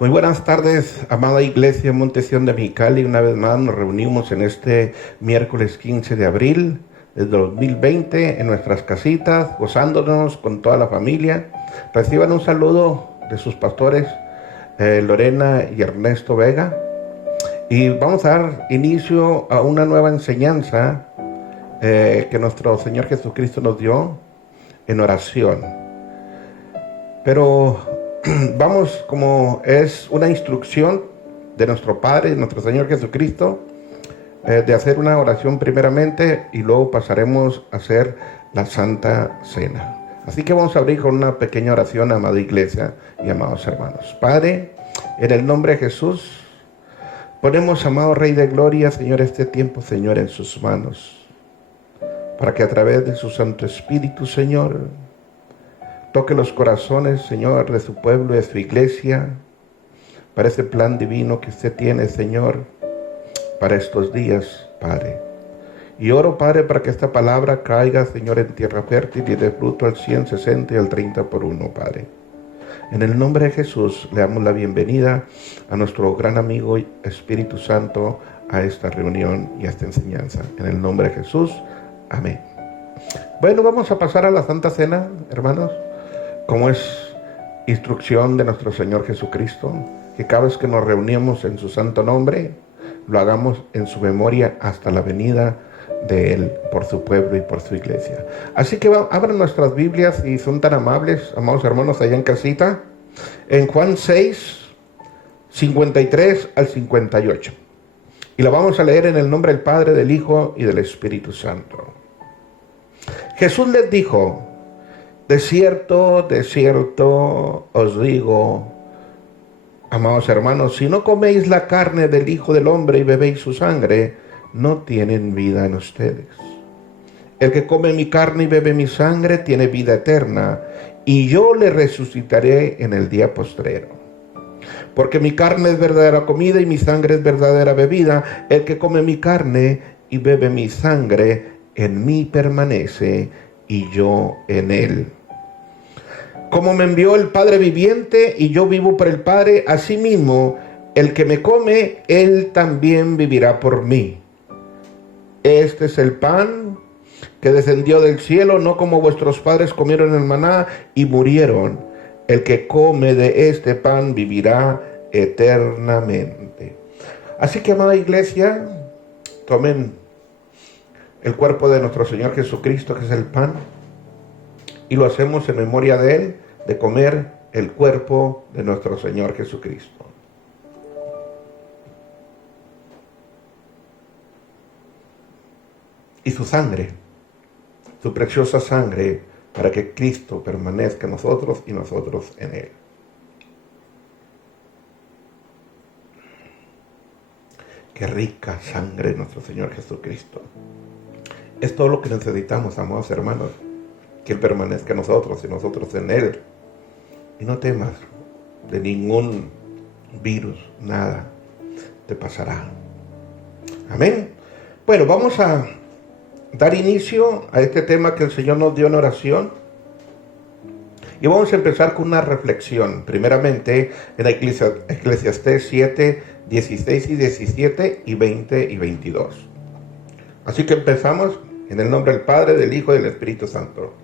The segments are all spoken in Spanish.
Muy buenas tardes, amada Iglesia Montesión de Mexicali. Una vez más nos reunimos en este miércoles 15 de abril del 2020 en nuestras casitas, gozándonos con toda la familia. Reciban un saludo de sus pastores Lorena y Ernesto Vega. Y vamos a dar inicio a una nueva enseñanza que nuestro Señor Jesucristo nos dio en oración. Pero vamos, como es una instrucción de nuestro Padre, de nuestro Señor Jesucristo, de hacer una oración primeramente y luego pasaremos a hacer la Santa Cena. Así que vamos a abrir con una pequeña oración, amada Iglesia y amados hermanos. Padre, en el nombre de Jesús, ponemos, amado Rey de Gloria, Señor, este tiempo, Señor, en sus manos, para que a través de su Santo Espíritu, Señor, toque los corazones, Señor, de su pueblo y de su iglesia, para ese plan divino que usted tiene, Señor, para estos días, Padre. Y oro, Padre, para que esta palabra caiga, Señor, en tierra fértil y dé fruto al 100, 60 y al 30 por uno, Padre. En el nombre de Jesús, le damos la bienvenida a nuestro gran amigo Espíritu Santo a esta reunión y a esta enseñanza. En el nombre de Jesús, amén. Bueno, vamos a pasar a la Santa Cena, hermanos. Como es instrucción de nuestro Señor Jesucristo, que cada vez que nos reunimos en su santo nombre, lo hagamos en su memoria hasta la venida de Él, por su pueblo y por su iglesia. Así que abran nuestras Biblias y son tan amables, amados hermanos, allá en casita, en Juan 6, 53 al 58. Y la vamos a leer en el nombre del Padre, del Hijo y del Espíritu Santo. Jesús les dijo: de cierto os digo, amados hermanos, si no coméis la carne del Hijo del Hombre y bebéis su sangre, no tienen vida en ustedes. El que come mi carne y bebe mi sangre tiene vida eterna, y yo le resucitaré en el día postrero. Porque mi carne es verdadera comida y mi sangre es verdadera bebida. El que come mi carne y bebe mi sangre, en mí permanece y yo en él. Como me envió el Padre viviente y yo vivo por el Padre, asimismo, el que me come, él también vivirá por mí. Este es el pan que descendió del cielo, no como vuestros padres comieron el maná y murieron. El que come de este pan vivirá eternamente. Así que, amada iglesia, tomen el cuerpo de nuestro Señor Jesucristo, que es el pan, y lo hacemos en memoria de Él, de comer el cuerpo de nuestro Señor Jesucristo. Y su sangre, su preciosa sangre, para que Cristo permanezca en nosotros y nosotros en Él. Qué rica sangre de nuestro Señor Jesucristo. Es todo lo que necesitamos, amados hermanos, que Él permanezca en nosotros y nosotros en Él. Y no temas de ningún virus, nada te pasará. Amén. Bueno, vamos a dar inicio a este tema que el Señor nos dio en oración. Y vamos a empezar con una reflexión, primeramente en la Eclesiastés 7, 16 y 17 y 20 y 22. Así que empezamos en el nombre del Padre, del Hijo y del Espíritu Santo.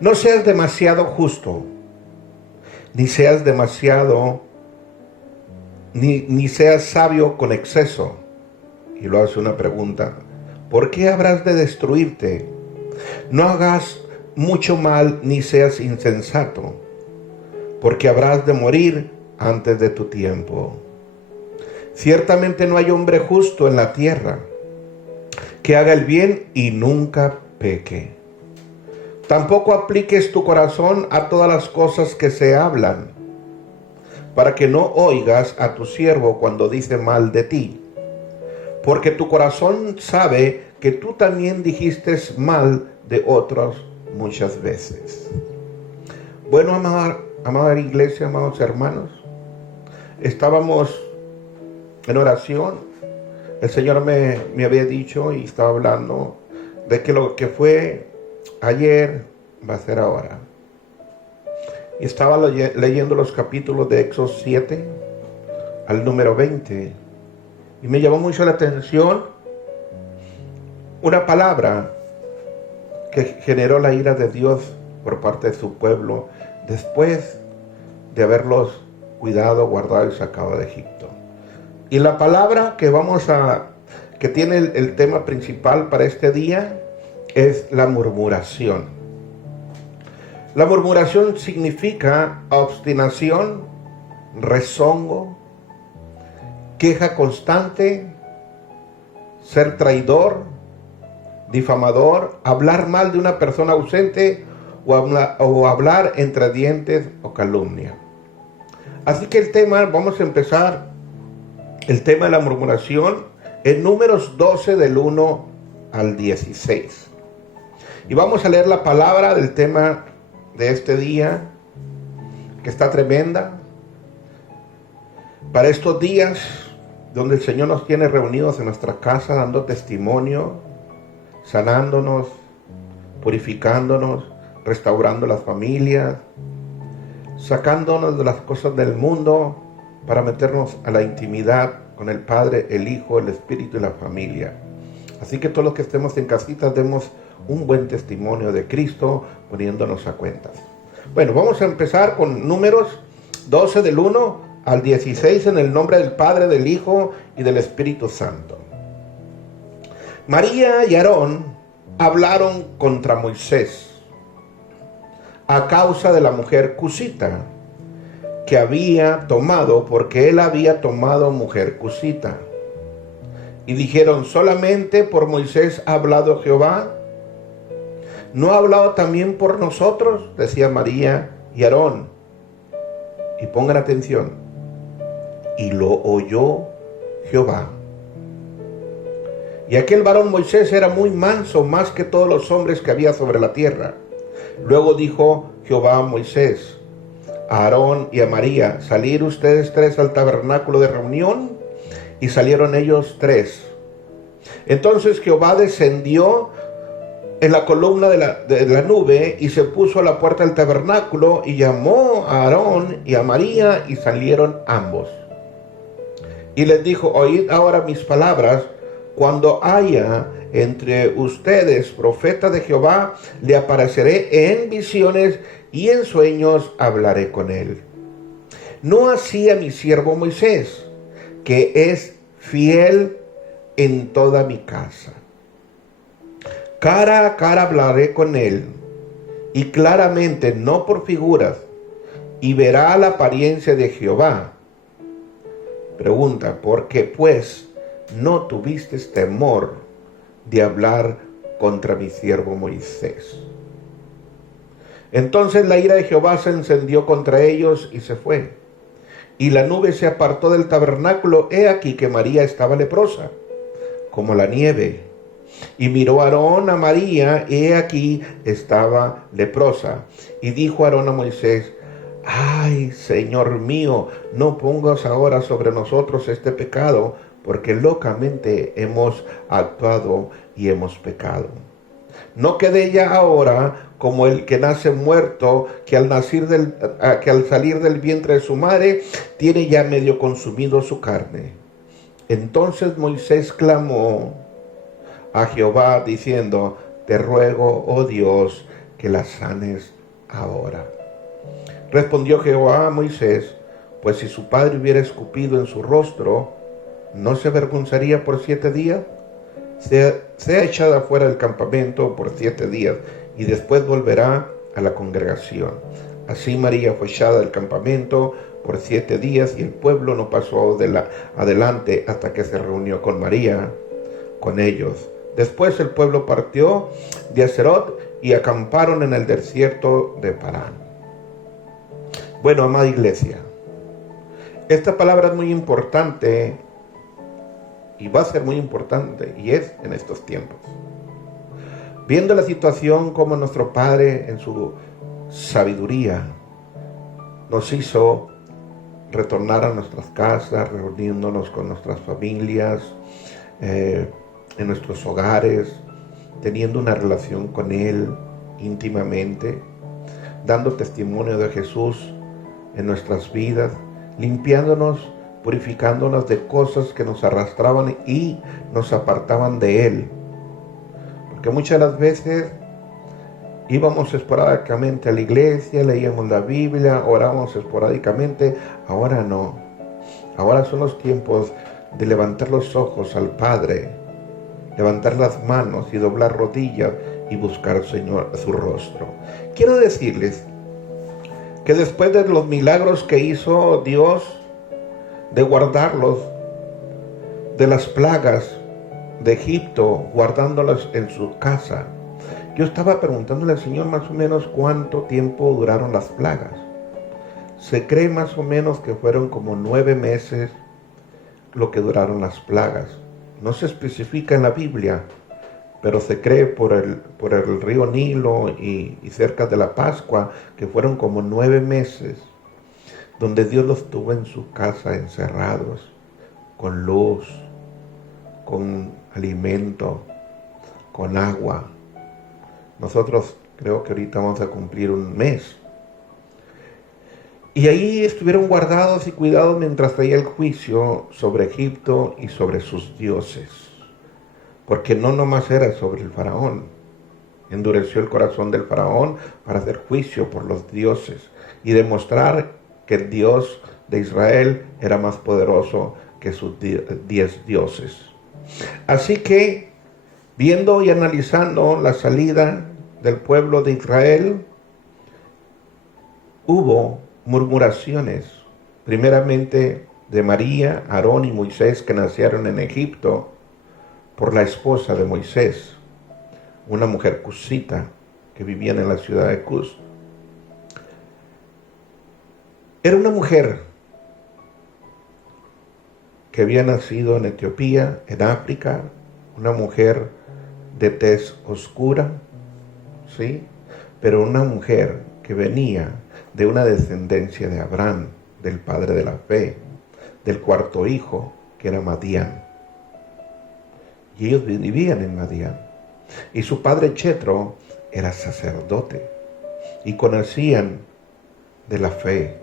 No seas demasiado justo, ni seas sabio con exceso. Y luego hace una pregunta: ¿por qué habrás de destruirte? No hagas mucho mal, ni seas insensato, porque habrás de morir antes de tu tiempo. Ciertamente no hay hombre justo en la tierra, que haga el bien y nunca peque. Tampoco apliques tu corazón a todas las cosas que se hablan, para que no oigas a tu siervo cuando dice mal de ti, porque tu corazón sabe que tú también dijiste mal de otros muchas veces. Bueno, amada iglesia, amados hermanos, estábamos en oración. El Señor me había dicho y estaba hablando de que lo que fue ayer va a ser ahora. Y estaba leyendo los capítulos de Éxodo 7 al número 20. Y me llamó mucho la atención una palabra que generó la ira de Dios por parte de su pueblo después de haberlos cuidado, guardado y sacado de Egipto. Y la palabra que tiene el tema principal para este día es la murmuración. La murmuración significa obstinación, rezongo, queja constante, ser traidor, difamador, hablar mal de una persona ausente o hablar entre dientes o calumnia. Así que vamos a empezar el tema de la murmuración en Números 12 del 1 al 16. Y vamos a leer la palabra del tema de este día, que está tremenda. Para estos días donde el Señor nos tiene reunidos en nuestra casa dando testimonio, sanándonos, purificándonos, restaurando las familias, sacándonos de las cosas del mundo para meternos a la intimidad con el Padre, el Hijo, el Espíritu y la familia. Así que todos los que estemos en casitas demos un buen testimonio de Cristo poniéndonos a cuentas. Bueno, vamos a empezar con Números 12 del 1 al 16 en el nombre del Padre, del Hijo y del Espíritu Santo. María y Aarón hablaron contra Moisés a causa de la mujer cusita que había tomado, porque él había tomado mujer cusita. Y dijeron: solamente por Moisés ha hablado Jehová, ¿no ha hablado también por nosotros? Decía María y Aarón. Y pongan atención: y lo oyó Jehová. Y aquel varón Moisés era muy manso, más que todos los hombres que había sobre la tierra. Luego dijo Jehová a Moisés, a Aarón y a María: salid ustedes tres al tabernáculo de reunión. Y salieron ellos tres. Entonces Jehová descendió en la columna de la nube y se puso a la puerta del tabernáculo y llamó a Aarón y a María, y salieron ambos. Y les dijo: oíd ahora mis palabras. Cuando haya entre ustedes profeta de Jehová, le apareceré en visiones y en sueños hablaré con él. No así a mi siervo Moisés, que es fiel en toda mi casa. Cara a cara hablaré con él, y claramente, no por figuras, y verá la apariencia de Jehová. Pregunta: ¿por qué pues no tuviste temor de hablar contra mi siervo Moisés? Entonces la ira de Jehová se encendió contra ellos y se fue. Y la nube se apartó del tabernáculo. He aquí que María estaba leprosa, como la nieve. Y miró Aarón a María, y he aquí estaba leprosa. Y dijo Aarón a Moisés: ay, Señor mío, no pongas ahora sobre nosotros este pecado, porque locamente hemos actuado y hemos pecado. No quede ya ahora como el que nace muerto, que al salir del vientre de su madre tiene ya medio consumido su carne. Entonces Moisés clamó a Jehová diciendo: te ruego, oh Dios, que la sanes ahora. Respondió Jehová a Moisés: pues si su padre hubiera escupido en su rostro, ¿no se avergonzaría por 7 días? Sea echada fuera del campamento por 7 días, y después volverá a la congregación. Así María fue echada del campamento por 7 días, y el pueblo no pasó adelante hasta que se reunió con María, con ellos. Después el pueblo partió de Aserot y acamparon en el desierto de Parán. Bueno, amada iglesia, esta palabra es muy importante, y va a ser muy importante, y es en estos tiempos. Viendo la situación, como nuestro Padre en su sabiduría nos hizo retornar a nuestras casas, reuniéndonos con nuestras familias, en nuestros hogares, teniendo una relación con Él íntimamente. dando testimonio de Jesús en nuestras vidas, limpiándonos, purificándonos de cosas que nos arrastraban y nos apartaban de Él. Porque muchas de las veces íbamos esporádicamente a la iglesia, leíamos la Biblia, orábamos esporádicamente. Ahora no. Ahora son los tiempos de levantar los ojos al Padre, levantar las manos y doblar rodillas y buscar al Señor su rostro. Quiero decirles que después de los milagros que hizo Dios, de guardarlos de las plagas de Egipto, guardándolas en su casa, yo estaba preguntándole al Señor más o menos cuánto tiempo duraron las plagas. Se cree más o menos que fueron como 9 meses lo que duraron las plagas. No se especifica en la Biblia, pero se cree por el río Nilo y cerca de la Pascua que fueron como 9 meses donde Dios los tuvo en su casa encerrados, con luz, con alimento, con agua. Nosotros creo que ahorita vamos a cumplir un mes. Y ahí estuvieron guardados y cuidados mientras traía el juicio sobre Egipto y sobre sus dioses. Porque no nomás era sobre el faraón. Endureció el corazón del faraón para hacer juicio por los dioses y demostrar que el Dios de Israel era más poderoso que sus 10 dioses. Así que, viendo y analizando la salida del pueblo de Israel, hubo murmuraciones, primeramente de María, Aarón y Moisés, que nacieron en Egipto, por la esposa de Moisés, una mujer cusita que vivía en la ciudad de Cus. Era una mujer que había nacido en Etiopía, en África, una mujer de tez oscura, ¿sí? Pero una mujer que venía de una descendencia de Abraham, del padre de la fe, del cuarto hijo, que era Madián. Y ellos vivían en Madián. Y su padre Chetro era sacerdote. Y conocían de la fe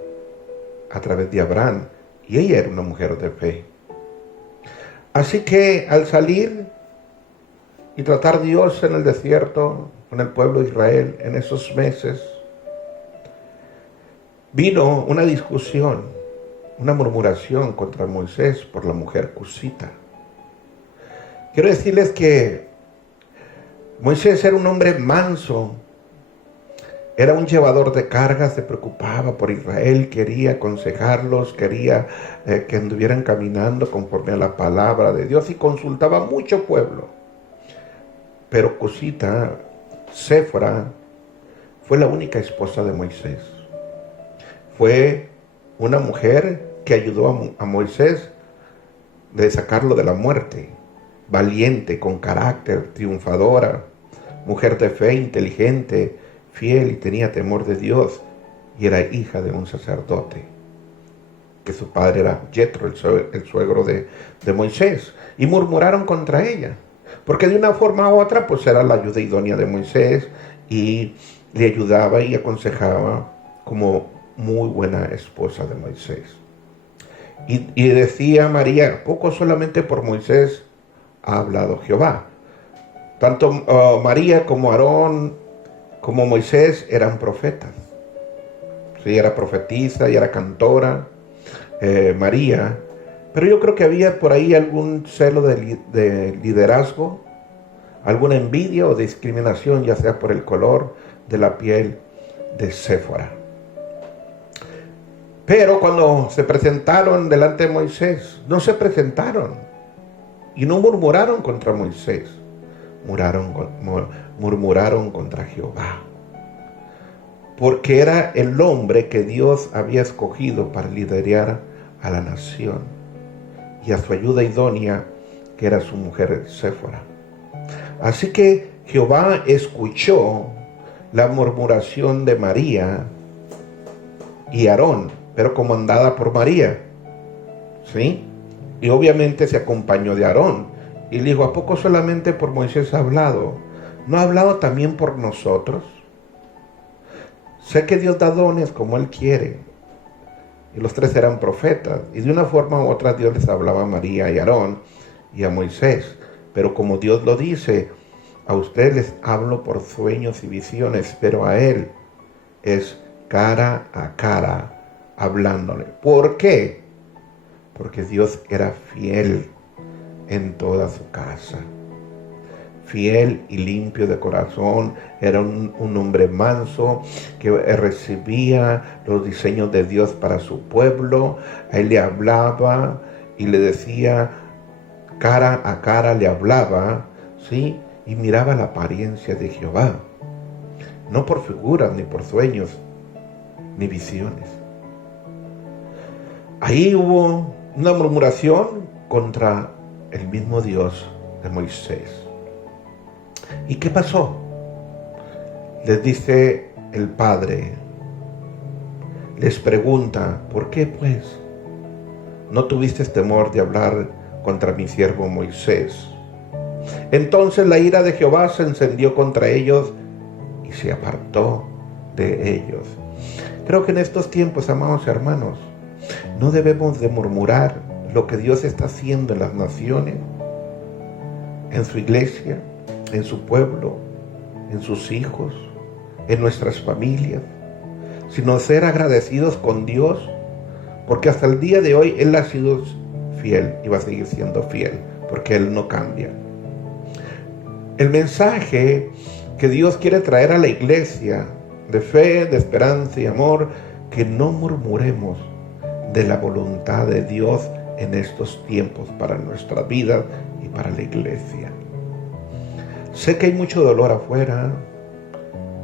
a través de Abraham. Y ella era una mujer de fe. Así que al salir y tratar Dios en el desierto con el pueblo de Israel en esos meses, vino una discusión, una murmuración contra Moisés por la mujer cusita. Quiero decirles que Moisés era un hombre manso, era un llevador de cargas, se preocupaba por Israel, quería aconsejarlos, quería que anduvieran caminando conforme a la palabra de Dios y consultaba mucho pueblo. Pero Cusita, Séfora, fue la única esposa de Moisés. Fue una mujer que ayudó a Moisés de sacarlo de la muerte. Valiente, con carácter, triunfadora, mujer de fe, inteligente, fiel y tenía temor de Dios. Y era hija de un sacerdote, que su padre era Jetro, el suegro de Moisés. Y murmuraron contra ella, porque de una forma u otra pues era la ayuda idónea de Moisés y le ayudaba y aconsejaba como muy buena esposa de Moisés. Y decía María, poco solamente por Moisés ha hablado Jehová. Tanto María como Aarón como Moisés eran profetas. Sí, era profetisa y era cantora, María. Pero yo creo que había por ahí algún celo de liderazgo, alguna envidia o discriminación, ya sea por el color de la piel de Séfora. Pero cuando se presentaron delante de Moisés, no se presentaron y no murmuraron contra Moisés, murmuraron contra Jehová, porque era el hombre que Dios había escogido para liderar a la nación, y a su ayuda idónea, que era su mujer Séfora. Así que Jehová escuchó la murmuración de María y Aarón, pero comandada por María, ¿sí? Y obviamente se acompañó de Aarón. Y le dijo, ¿a poco solamente por Moisés ha hablado? ¿No ha hablado también por nosotros? Sé que Dios da dones como Él quiere. Y los tres eran profetas. Y de una forma u otra Dios les hablaba a María y a Aarón y a Moisés. Pero como Dios lo dice, a ustedes les hablo por sueños y visiones, pero a Él es cara a cara hablándole. ¿Por qué? Porque Dios era fiel en toda su casa. Fiel y limpio de corazón, era un hombre manso que recibía los diseños de Dios para su pueblo. A él le hablaba y le decía, cara a cara le hablaba, ¿sí? Y miraba la apariencia de Jehová, no por figuras, ni por sueños, ni visiones. Ahí hubo una murmuración contra el mismo Dios de Moisés. ¿Y qué pasó? Les dice el Padre, les pregunta, ¿por qué pues no tuviste temor de hablar contra mi siervo Moisés? Entonces la ira de Jehová se encendió contra ellos y se apartó de ellos. Creo que en estos tiempos, amados hermanos, no debemos de murmurar lo que Dios está haciendo en las naciones, en su iglesia, en su pueblo, en sus hijos, en nuestras familias, sino ser agradecidos con Dios, porque hasta el día de hoy Él ha sido fiel y va a seguir siendo fiel, porque Él no cambia. El mensaje que Dios quiere traer a la iglesia de fe, de esperanza y amor, que no murmuremos de la voluntad de Dios en estos tiempos para nuestra vida y para la iglesia. Sé que hay mucho dolor afuera,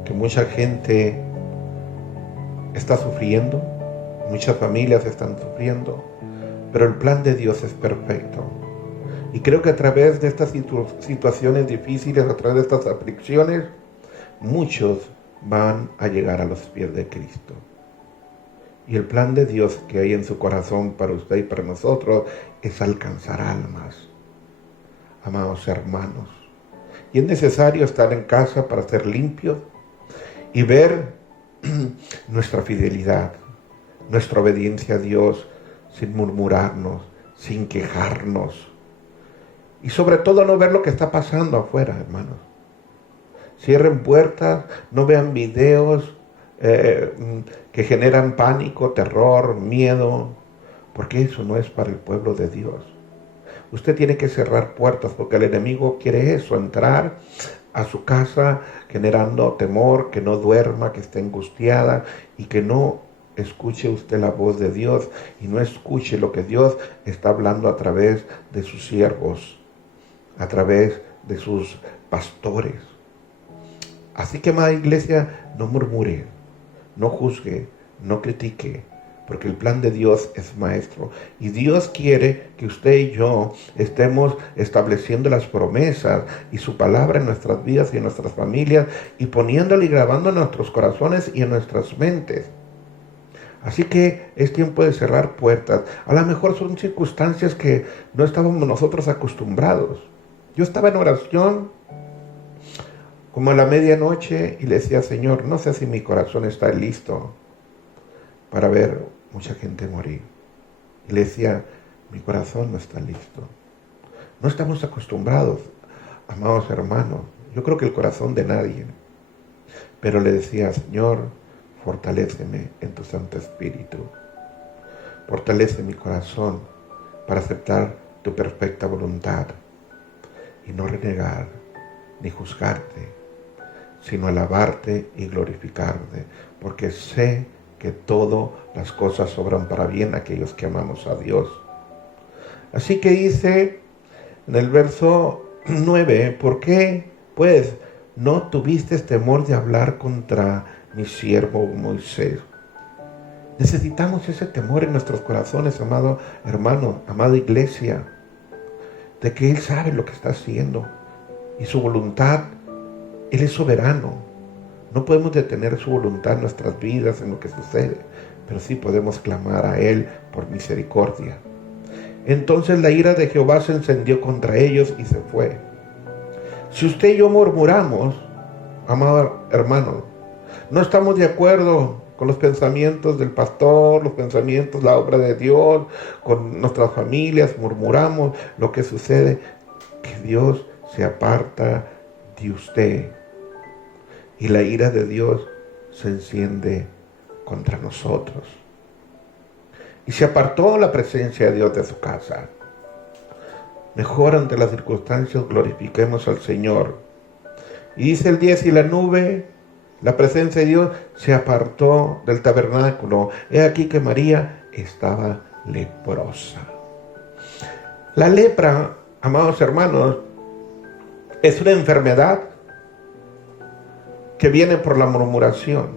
que mucha gente está sufriendo, muchas familias están sufriendo, pero el plan de Dios es perfecto. Y creo que a través de estas situaciones difíciles, a través de estas aflicciones, muchos van a llegar a los pies de Cristo. Y el plan de Dios que hay en su corazón para usted y para nosotros es alcanzar almas, amados hermanos. Y es necesario estar en casa para ser limpios y ver nuestra fidelidad, nuestra obediencia a Dios, sin murmurarnos, sin quejarnos. Y sobre todo no ver lo que está pasando afuera, hermanos. Cierren puertas, no vean videos que generan pánico, terror, miedo, porque eso no es para el pueblo de Dios. Usted tiene que cerrar puertas porque el enemigo quiere eso, entrar a su casa generando temor, que no duerma, que esté angustiada y que no escuche usted la voz de Dios y no escuche lo que Dios está hablando a través de sus siervos, a través de sus pastores. Así que, amada iglesia, no murmure, no juzgue, no critique, porque el plan de Dios es maestro. Y Dios quiere que usted y yo estemos estableciendo las promesas y su palabra en nuestras vidas y en nuestras familias y poniéndole y grabando en nuestros corazones y en nuestras mentes. Así que es tiempo de cerrar puertas. A lo mejor son circunstancias que no estábamos nosotros acostumbrados. Yo estaba en oración como a la medianoche y le decía, Señor, no sé si mi corazón está listo para ver mucha gente morir. Y le decía, mi corazón no está listo. No estamos acostumbrados, amados hermanos. Yo creo que el corazón de nadie. Pero le decía, Señor, fortaléceme en tu Santo Espíritu. Fortalece mi corazón para aceptar tu perfecta voluntad y no renegar ni juzgarte, sino alabarte y glorificarte, porque sé que todas las cosas obran para bien a aquellos que amamos a Dios. Así que dice en el verso 9, ¿por qué pues no tuviste temor de hablar contra mi siervo Moisés? Necesitamos ese temor en nuestros corazones, amado hermano, amada iglesia, de que Él sabe lo que está haciendo y su voluntad, Él es soberano. No podemos detener su voluntad en nuestras vidas, en lo que sucede, pero sí podemos clamar a Él por misericordia. Entonces la ira de Jehová se encendió contra ellos y se fue. Si usted y yo murmuramos, amado hermano, No estamos de acuerdo con los pensamientos del pastor, los pensamientos, la obra de Dios, con nuestras familias, murmuramos lo que sucede, que Dios se aparta de usted y la ira de Dios se enciende contra nosotros. Y se apartó la presencia de Dios de su casa. Mejor ante las circunstancias glorifiquemos al Señor. Y dice el 10, y la nube, la presencia de Dios, se apartó del tabernáculo. He aquí que María estaba leprosa. La lepra, amados hermanos, es una enfermedad que viene por la murmuración.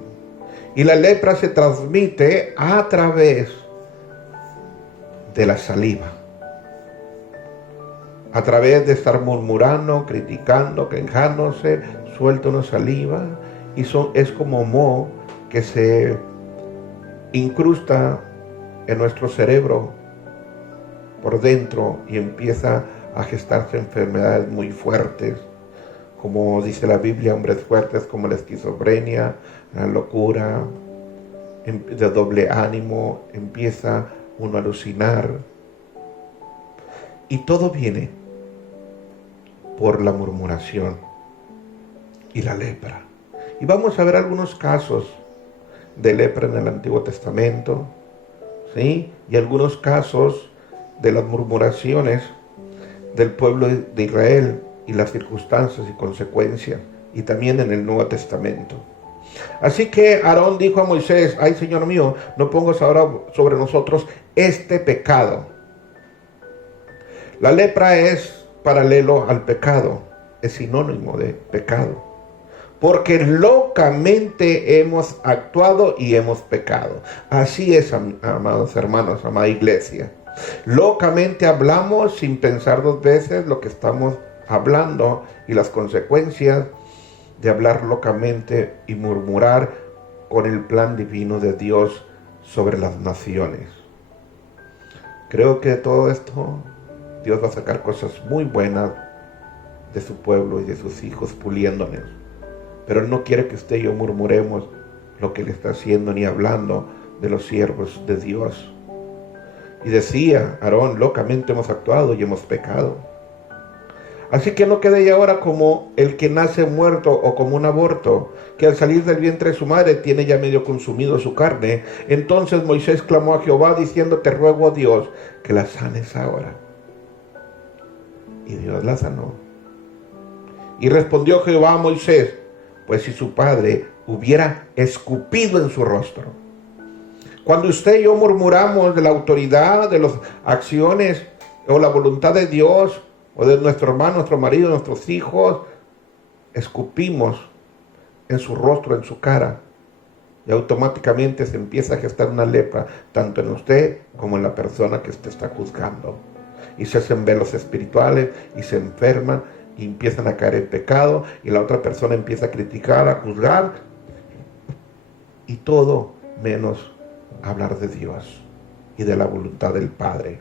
Y la lepra se transmite a través de la saliva. A través de estar murmurando, criticando, quejándose, suelta una saliva y es como moho que se incrusta en nuestro cerebro por dentro y empieza a gestarse enfermedades muy fuertes, como dice la Biblia, hombres fuertes como la esquizofrenia, la locura, de doble ánimo, empieza uno a alucinar. Y todo viene por la murmuración y la lepra. Y vamos a ver algunos casos de lepra en el Antiguo Testamento, ¿sí? Y algunos casos de las murmuraciones del pueblo de Israel y las circunstancias y consecuencias, y también en el Nuevo Testamento. Así que Aarón dijo a Moisés: ay, Señor mío, no pongas ahora sobre nosotros este pecado. La lepra es paralelo al pecado, es sinónimo de pecado, porque locamente hemos actuado y hemos pecado. Así es, amados hermanos, amada iglesia. Locamente hablamos sin pensar dos veces lo que estamos hablando y las consecuencias de hablar locamente y murmurar con el plan divino de Dios sobre las naciones. Creo que de todo esto Dios va a sacar cosas muy buenas de su pueblo y de sus hijos, puliéndonos. Pero Él no quiere que usted y yo murmuremos lo que Él está haciendo ni hablando de los siervos de Dios. Y decía Aarón: locamente hemos actuado y hemos pecado. Así que no quede ya ahora como el que nace muerto o como un aborto, que al salir del vientre de su madre tiene ya medio consumido su carne. Entonces Moisés clamó a Jehová diciendo: te ruego, Dios, que la sanes ahora. Y Dios la sanó. Y respondió Jehová a Moisés: pues si su padre hubiera escupido en su rostro. Cuando usted y yo murmuramos de la autoridad, de las acciones o la voluntad de Dios, o de nuestro hermano, nuestro marido, nuestros hijos, escupimos en su rostro, en su cara, y automáticamente se empieza a gestar una lepra, tanto en usted como en la persona que usted está juzgando. Y se hacen velos espirituales y se enferman y empiezan a caer en pecado, y la otra persona empieza a criticar, a juzgar, y todo menos hablar de Dios y de la voluntad del Padre.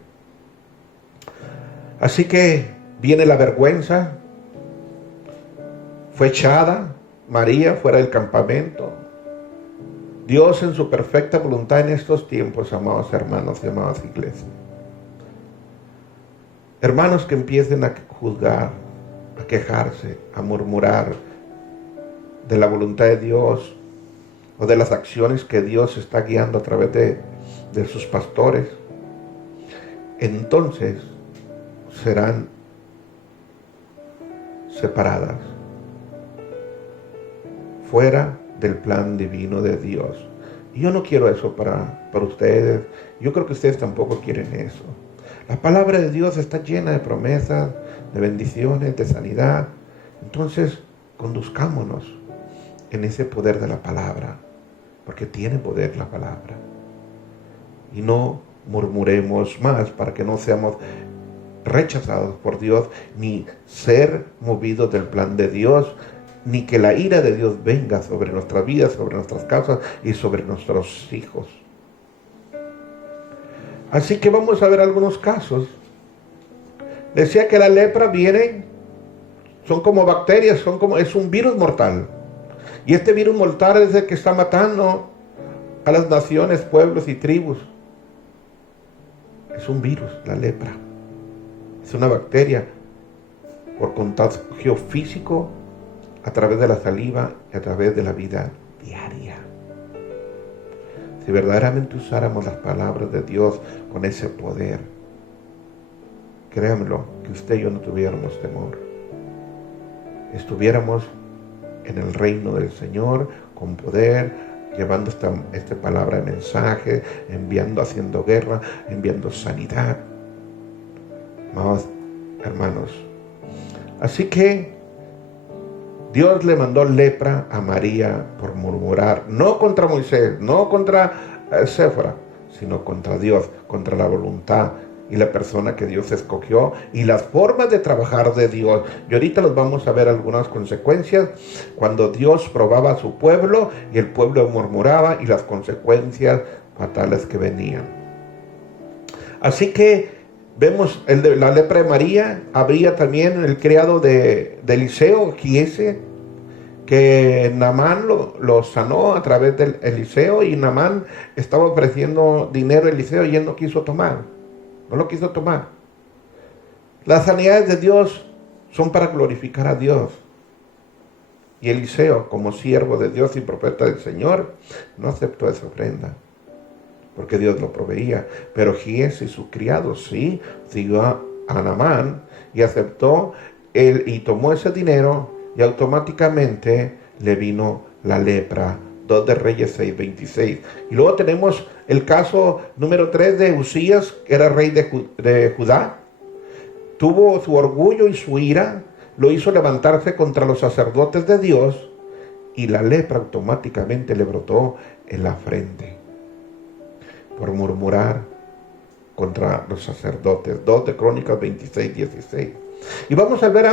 Así que viene la vergüenza. Fue echada María fuera del campamento. Dios, en su perfecta voluntad en estos tiempos, amados hermanos y amadas iglesias, hermanos que empiecen a juzgar, a quejarse, a murmurar de la voluntad de Dios o de las acciones que Dios está guiando a través de sus pastores, entonces serán separadas, fuera del plan divino de Dios. Y yo no quiero eso para ustedes. Yo creo que ustedes tampoco quieren eso. La palabra de Dios está llena de promesas, de bendiciones, de sanidad. Entonces, conduzcámonos en ese poder de la palabra, porque tiene poder la palabra. Y no murmuremos más para que no seamos rechazados por Dios, ni ser movidos del plan de Dios, ni que la ira de Dios venga sobre nuestras vidas, sobre nuestras casas y sobre nuestros hijos. Así que vamos a ver algunos casos. Decía que la lepra viene, son como bacterias, es un virus mortal. Y este virus mortal es el que está matando a las naciones, pueblos y tribus. Es un virus, la lepra. Es una bacteria por contagio físico a través de la saliva y a través de la vida diaria. Si verdaderamente usáramos las palabras de Dios con ese poder, créanmelo, que usted y yo no tuviéramos temor. Estuviéramos en el reino del Señor con poder, llevando esta palabra de mensaje, enviando, haciendo guerra, enviando sanidad. Amados hermanos, así que Dios le mandó lepra a María por murmurar, no contra Moisés, no contra Séfora, sino contra Dios, contra la voluntad y la persona que Dios escogió y las formas de trabajar de Dios. Y ahorita los vamos a ver algunas consecuencias cuando Dios probaba a su pueblo y el pueblo murmuraba y las consecuencias fatales que venían. Así que vemos la lepra de María. Habría también el criado de Eliseo, Giese, que Naamán lo sanó a través de Eliseo, y Naamán estaba ofreciendo dinero a Eliseo y él no quiso tomar. No lo quiso tomar. Las sanidades de Dios son para glorificar a Dios. Y Eliseo, como siervo de Dios y profeta del Señor, no aceptó esa ofrenda, porque Dios lo proveía. Pero Giese y su criado sí siguió a Naamán y aceptó y tomó ese dinero, y automáticamente le vino la lepra. 2 de Reyes 6:26. Y luego tenemos el caso número 3 de Usías, que era rey de Judá. Tuvo su orgullo y su ira, lo hizo levantarse contra los sacerdotes de Dios, y la lepra automáticamente le brotó en la frente por murmurar contra los sacerdotes. 2 de Crónicas 26:16. Y vamos a ver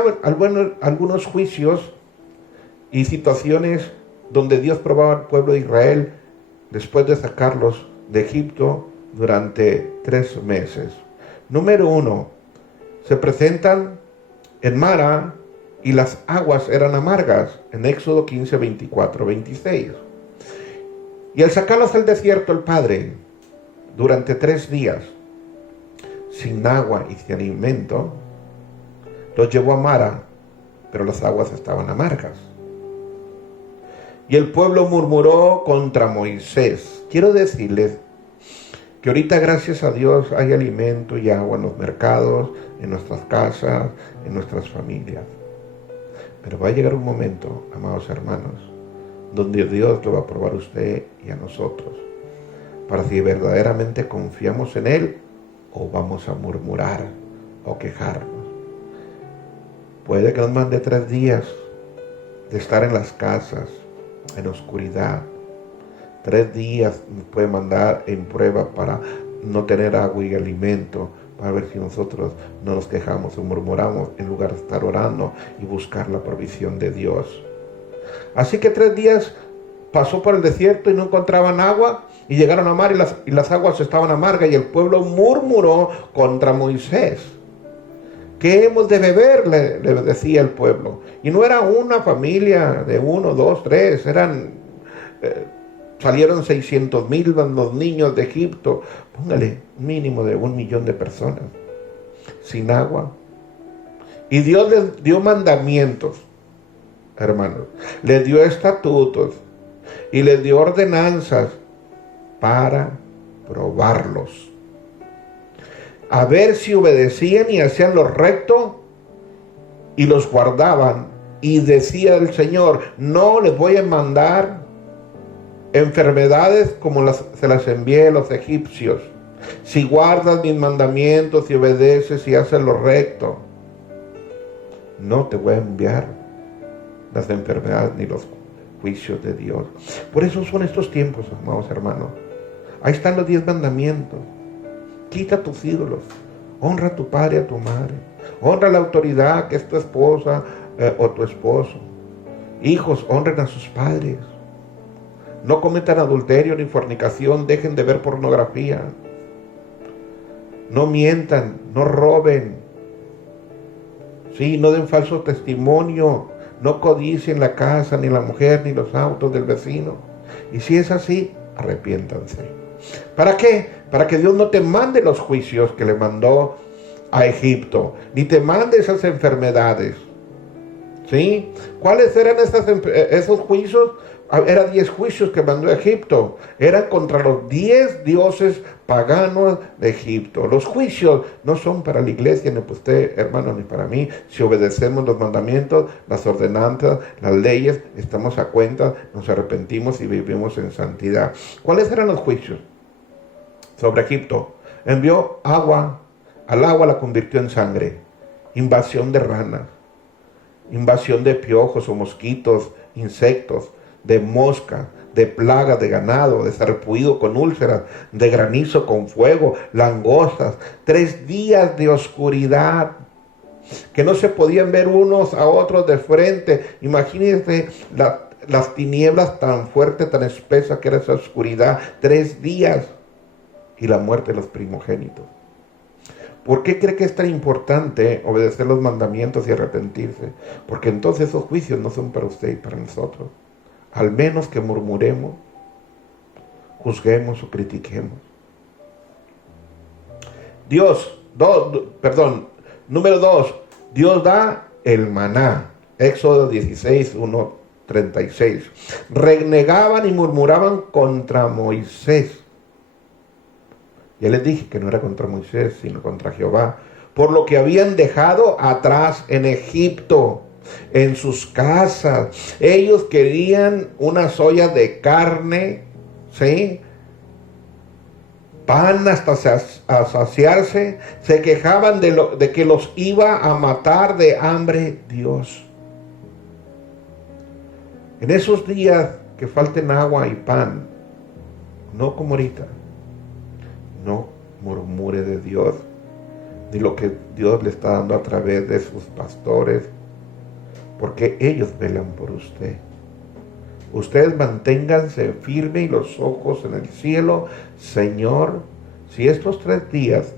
algunos juicios y situaciones donde Dios probaba al pueblo de Israel después de sacarlos de Egipto durante 3 meses. Número 1, se presentan en Mara y las aguas eran amargas, en Éxodo 15, 24, 26. Y al sacarlos al desierto el Padre, durante 3 días, sin agua y sin alimento, los llevó a Mara, pero las aguas estaban amargas. Y el pueblo murmuró contra Moisés. Quiero decirles que ahorita, gracias a Dios, hay alimento y agua en los mercados, en nuestras casas, en nuestras familias. Pero va a llegar un momento, amados hermanos, donde Dios lo va a probar a usted y a nosotros, para si verdaderamente confiamos en Él o vamos a murmurar o quejarnos. Puede que nos mande 3 días de estar en las casas, en oscuridad. 3 días nos puede mandar en prueba para no tener agua y alimento, para ver si nosotros no nos quejamos o murmuramos en lugar de estar orando y buscar la provisión de Dios. Así que 3 días pasó por el desierto y no encontraban agua, y llegaron a Mar y las aguas estaban amargas, y el pueblo murmuró contra Moisés. ¿Qué hemos de beber?, le decía el pueblo. Y no era una familia de 1, 2, 3, salieron 600,000 los niños de Egipto. Póngale un mínimo de 1 millón de personas sin agua. Y Dios les dio mandamientos, hermanos. Les dio estatutos y les dio ordenanzas para probarlos, a ver si obedecían y hacían lo recto y los guardaban. Y decía el Señor: no les voy a mandar enfermedades como se las envié a los egipcios, si guardas mis mandamientos y obedeces y haces lo recto. No te voy a enviar las enfermedades ni los juicios de Dios. Por eso son estos tiempos, amados hermanos. Ahí están los 10 mandamientos. Quita tus ídolos. Honra a tu padre y a tu madre. Honra a la autoridad, que es tu esposa o tu esposo. Hijos, honren a sus padres. No cometan adulterio ni fornicación. Dejen de ver pornografía. No mientan, no roben. Sí, no den falso testimonio. no codicien la casa, ni la mujer, ni los autos del vecino. Y si es así, arrepiéntanse. ¿Para qué? Para que Dios no te mande los juicios que le mandó a Egipto, ni te mande esas enfermedades. ¿Sí? ¿Cuáles eran esos juicios? Eran 10 juicios que mandó Egipto. Eran contra los 10 dioses paganos de Egipto. Los juicios no son para la iglesia, ni para usted, hermano, ni para mí. Si obedecemos los mandamientos, las ordenanzas, las leyes, estamos a cuenta, nos arrepentimos y vivimos en santidad. ¿Cuáles eran los juicios sobre Egipto? Envió agua, al agua la convirtió en sangre. Invasión de ranas, invasión de piojos o mosquitos, insectos, de mosca, de plaga de ganado, de sarpullido con úlceras, de granizo con fuego, langostas, 3 días de oscuridad, que no se podían ver unos a otros de frente. Imagínense las tinieblas tan fuertes, tan espesas que era esa oscuridad, 3 días, y la muerte de los primogénitos. ¿Por qué cree que es tan importante obedecer los mandamientos y arrepentirse? Porque entonces esos juicios no son para usted y para nosotros. Al menos que murmuremos, juzguemos o critiquemos. Número 2, Dios da el maná. Éxodo 16, 1, 36. Renegaban y murmuraban contra Moisés. Ya les dije que no era contra Moisés, sino contra Jehová, por lo que habían dejado atrás en Egipto, en sus casas. Ellos querían unas ollas de carne, ¿sí? Pan hasta saciarse. Se quejaban de que los iba a matar de hambre Dios. En esos días que falten agua y pan, no como ahorita, no murmure de Dios, ni lo que Dios le está dando a través de sus pastores, porque ellos velan por usted. Ustedes manténganse firme y los ojos en el cielo. Señor, si estos 3 días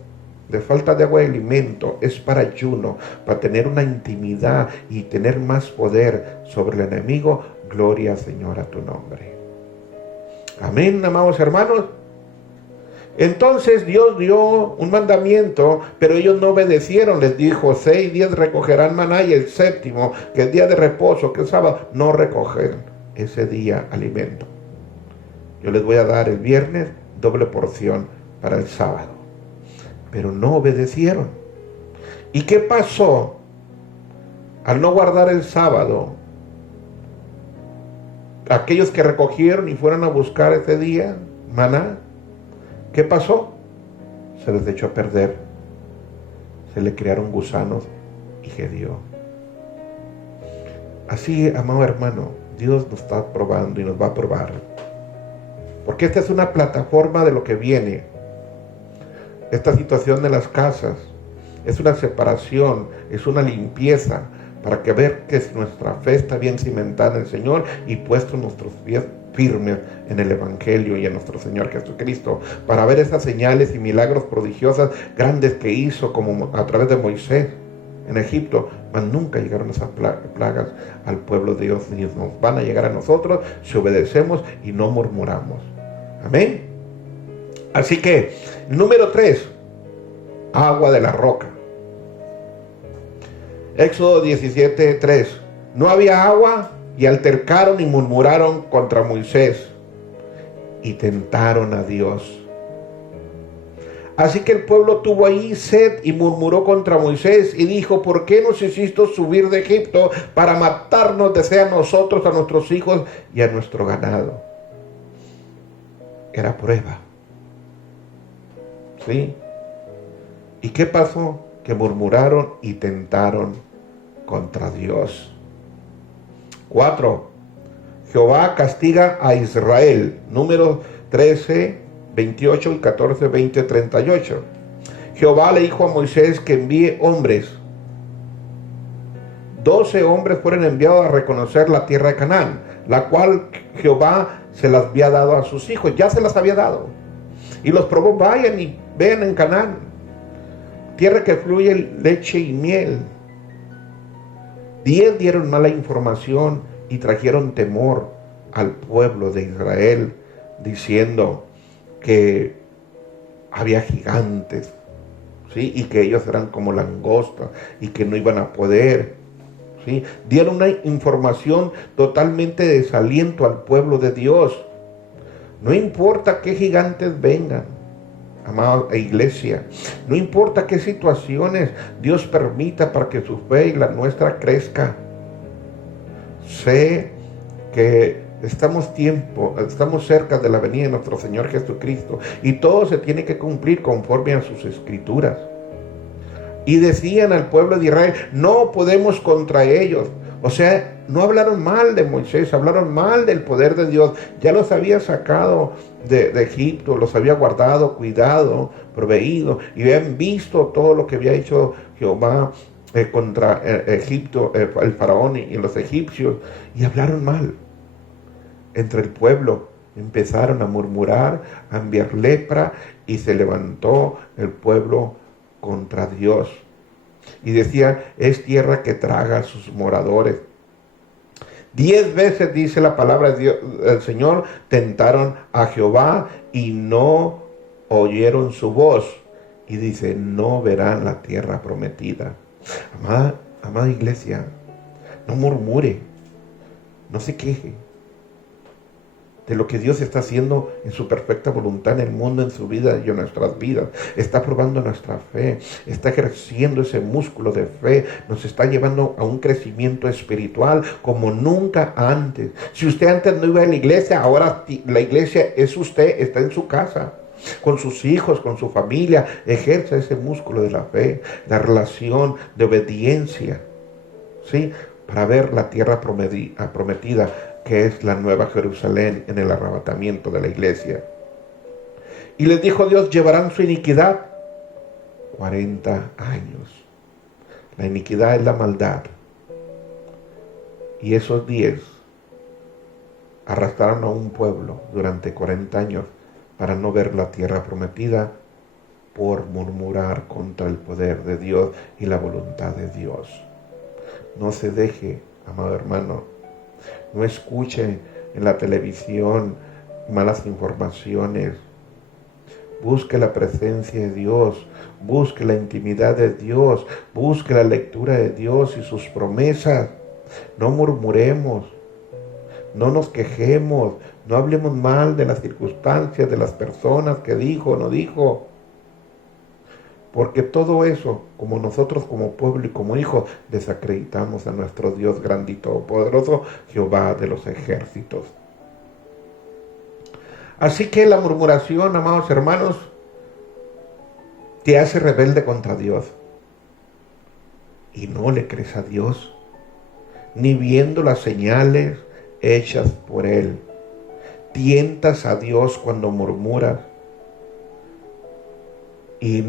de falta de agua y alimento es para ayuno, para tener una intimidad y tener más poder sobre el enemigo, gloria, Señor, a tu nombre. Amén, amados hermanos. Entonces Dios dio un mandamiento, pero ellos no obedecieron. Les dijo, 6 días recogerán maná, y el 7º, que es día de reposo, que es sábado, no recoger ese día alimento. Yo les voy a dar el viernes doble porción para el sábado. Pero no obedecieron. ¿Y qué pasó? Al no guardar el sábado, aquellos que recogieron y fueron a buscar ese día maná, ¿qué pasó? Se les echó a perder. Se le crearon gusanos y gedió. Así, amado hermano, Dios nos está probando y nos va a probar. Porque esta es una plataforma de lo que viene. Esta situación de las casas es una separación, es una limpieza, para que ver que nuestra fe está bien cimentada en el Señor y puesto nuestros pies firmes en el Evangelio y en nuestro Señor Jesucristo, para ver esas señales y milagros prodigiosas grandes que hizo, como a través de Moisés en Egipto, mas nunca llegaron esas plagas al pueblo de Dios, ni nos van a llegar a nosotros si obedecemos y no murmuramos. Amén. Así que, número 3, agua de la roca. Éxodo 17, 3. No había agua, y altercaron y murmuraron contra Moisés y tentaron a Dios. Así que el pueblo tuvo ahí sed y murmuró contra Moisés y dijo, ¿por qué nos hiciste subir de Egipto para matarnos, desea a nosotros, a nuestros hijos y a nuestro ganado? Era prueba. ¿Sí? ¿Y qué pasó? Que murmuraron y tentaron contra Dios. 4. Jehová castiga a Israel. Números 13, 28 y 14, 20, 38. Jehová le dijo a Moisés que envíe hombres. 12 hombres fueron enviados a reconocer la tierra de Canaán, la cual Jehová se las había dado a sus hijos. Ya se las había dado. Y los probó, vayan y vean en Canaán, tierra que fluye leche y miel. 10 dieron mala información y trajeron temor al pueblo de Israel, diciendo que había gigantes, ¿sí? Y que ellos eran como langostas y que no iban a poder, ¿sí? Dieron una información totalmente de desaliento al pueblo de Dios. No importa qué gigantes vengan, amada iglesia, no importa qué situaciones Dios permita para que su fe y la nuestra crezca. Sé que estamos cerca de la venida de nuestro Señor Jesucristo y todo se tiene que cumplir conforme a sus escrituras. Y decían al pueblo de Israel, no podemos contra ellos. O sea, no hablaron mal de Moisés, hablaron mal del poder de Dios. Ya los había sacado de Egipto, los había guardado, cuidado, proveído. Y habían visto todo lo que había hecho Jehová contra Egipto, el faraón y los egipcios. Y hablaron mal. Entre el pueblo empezaron a murmurar, a enviar lepra, y se levantó el pueblo contra Dios. Y decía, es tierra que traga a sus moradores. 10 veces, dice la palabra de Dios, el Señor, tentaron a Jehová y no oyeron su voz. Y dice, no verán la tierra prometida. Amada iglesia, no murmure, no se queje de lo que Dios está haciendo en su perfecta voluntad en el mundo, en su vida y en nuestras vidas. Está probando nuestra fe, está ejerciendo ese músculo de fe, nos está llevando a un crecimiento espiritual como nunca antes. Si usted antes no iba a la iglesia, ahora la iglesia es usted, está en su casa, con sus hijos, con su familia. Ejerza ese músculo de la fe, la relación de obediencia, ¿sí? Para ver la tierra prometida, que es la nueva Jerusalén en el arrebatamiento de la iglesia. Y les dijo Dios, llevarán su iniquidad 40 años. La iniquidad es la maldad. Y esos 10 arrastraron a un pueblo durante 40 años para no ver la tierra prometida por murmurar contra el poder de Dios y la voluntad de Dios. No se deje, amado hermano, no escuche en la televisión malas informaciones. Busque la presencia de Dios, busque la intimidad de Dios, busque la lectura de Dios y sus promesas. No murmuremos, no nos quejemos, no hablemos mal de las circunstancias, de las personas que dijo o no dijo. Porque todo eso, como nosotros como pueblo y como hijos, desacreditamos a nuestro Dios grande y todopoderoso, Jehová de los ejércitos. Así que la murmuración, amados hermanos, te hace rebelde contra Dios. Y no le crees a Dios, ni viendo las señales hechas por Él. Tientas a Dios cuando murmuras. Y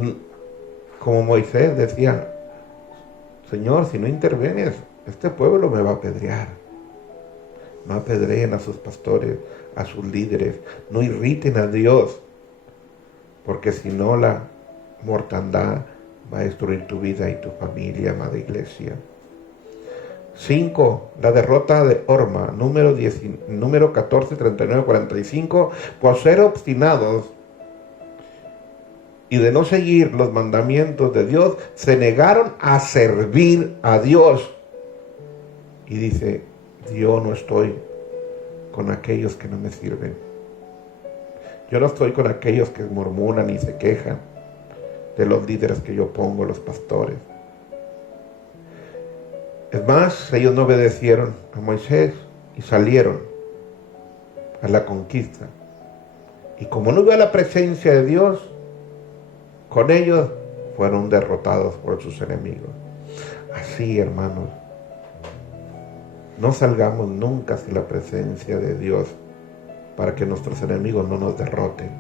como Moisés decía, Señor, si no intervienes, este pueblo me va a apedrear. No apedreen a sus pastores, a sus líderes. No irriten a Dios, porque si no la mortandad va a destruir tu vida y tu familia, amada iglesia. 5. La derrota de Orma, número 14, 39, 45. Por ser obstinados y de no seguir los mandamientos de Dios, se negaron a servir a Dios. Y dice, yo no estoy con aquellos que no me sirven. Yo no estoy con aquellos que murmuran y se quejan de los líderes que yo pongo, los pastores. Es más, ellos no obedecieron a Moisés y salieron a la conquista. Y como no hubo la presencia de Dios con ellos, fueron derrotados por sus enemigos. Así, hermanos, no salgamos nunca sin la presencia de Dios para que nuestros enemigos no nos derroten.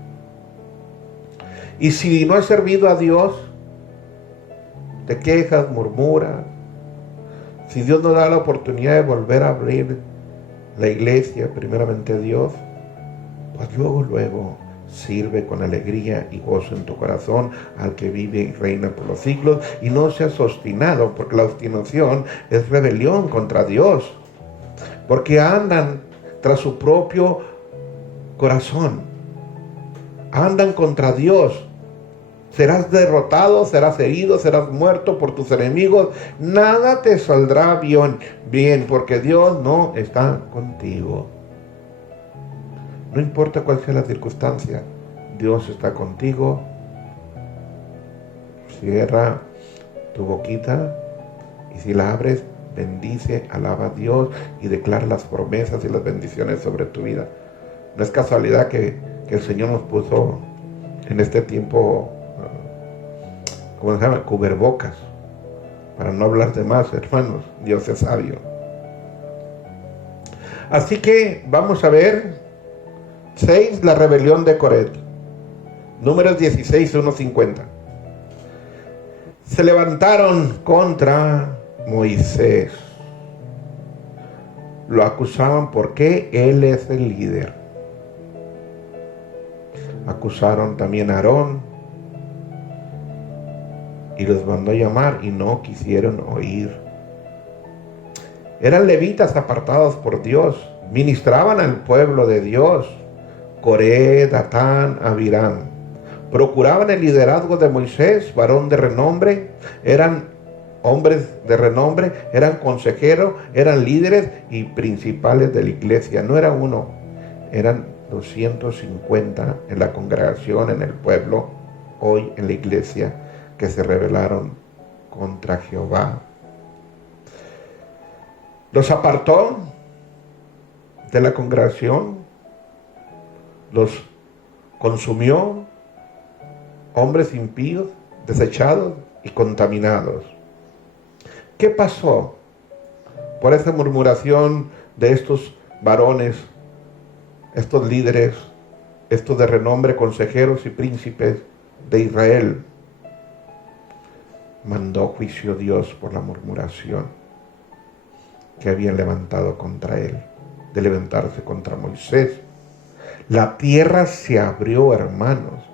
Y si no has servido a Dios, te quejas, murmuras. Si Dios nos da la oportunidad de volver a abrir la iglesia, primeramente Dios, pues luego Sirve con alegría y gozo en tu corazón al que vive y reina por los siglos, y no seas obstinado, porque la obstinación es rebelión contra Dios, porque andan tras su propio corazón, andan contra Dios. Serás derrotado, serás herido, serás muerto por tus enemigos. Nada te saldrá bien, porque Dios no está contigo. No importa cuál sea la circunstancia, Dios está contigo. Cierra tu boquita y si la abres, bendice, alaba a Dios y declara las promesas y las bendiciones sobre tu vida. No es casualidad que el Señor nos puso en este tiempo, ¿cómo se llama? Cubrebocas, para no hablar de más, hermanos. Dios es sabio. Así que vamos a ver 6, la rebelión de Coret. Números 16, 1-50. Se levantaron contra Moisés. Lo acusaban porque él es el líder. Acusaron también a Aarón y los mandó llamar y no quisieron oír. Eran levitas apartados por Dios, ministraban al pueblo de Dios. Coré, Datán, Abiram. Procuraban el liderazgo de Moisés, varón de renombre. Eran hombres de renombre, eran consejeros, eran líderes y principales de la iglesia. No era uno, eran 250 en la congregación, en el pueblo, hoy en la iglesia, que se rebelaron contra Jehová. Los apartó de la congregación, los consumió, hombres impíos, desechados y contaminados. ¿Qué pasó por esa murmuración de estos varones, estos líderes, estos de renombre, consejeros y príncipes de Israel? Mandó juicio Dios por la murmuración que habían levantado contra él, de levantarse contra Moisés. La tierra se abrió, hermanos,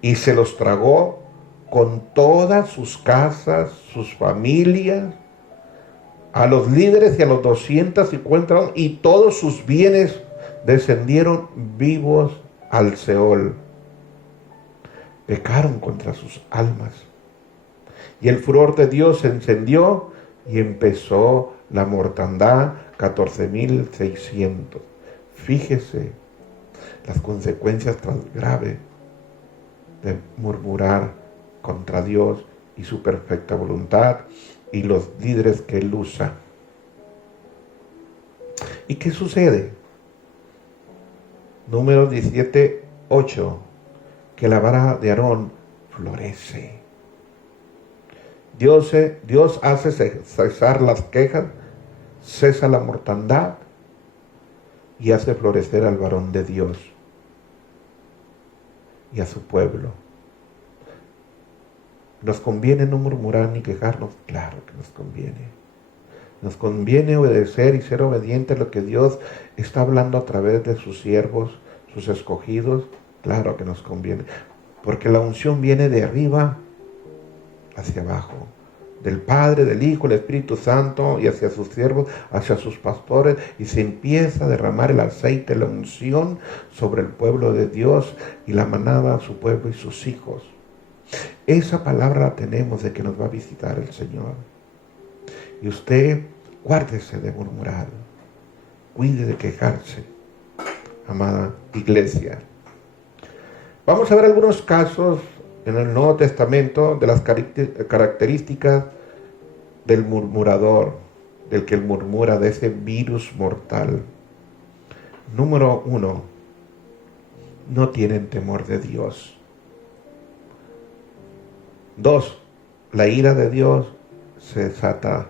y se los tragó con todas sus casas, sus familias, a los líderes y a los 250, y todos sus bienes descendieron vivos al Seol. Pecaron contra sus almas. Y el furor de Dios se encendió y empezó la mortandad, 14,600. Fíjese las consecuencias tan graves de murmurar contra Dios y su perfecta voluntad y los líderes que él usa. ¿Y qué sucede? Números 17, 8, que la vara de Aarón florece. Dios hace cesar las quejas, cesa la mortandad y hace florecer al varón de Dios y a su pueblo. ¿Nos conviene no murmurar ni quejarnos? Claro que nos conviene. Nos conviene obedecer y ser obediente a lo que Dios está hablando a través de sus siervos, sus escogidos. Claro que nos conviene. Porque la unción viene de arriba hacia abajo. Del Padre, del Hijo, del Espíritu Santo y hacia sus siervos, hacia sus pastores. Y se empieza a derramar el aceite, la unción sobre el pueblo de Dios y la manada a su pueblo y sus hijos. Esa palabra la tenemos de que nos va a visitar el Señor. Y usted guárdese de murmurar, cuide de quejarse, amada iglesia. Vamos a ver algunos casos en el Nuevo Testamento de las características del murmurador, del que murmura, de ese virus mortal. Número 1, no tienen temor de Dios. 2, la ira de Dios se desata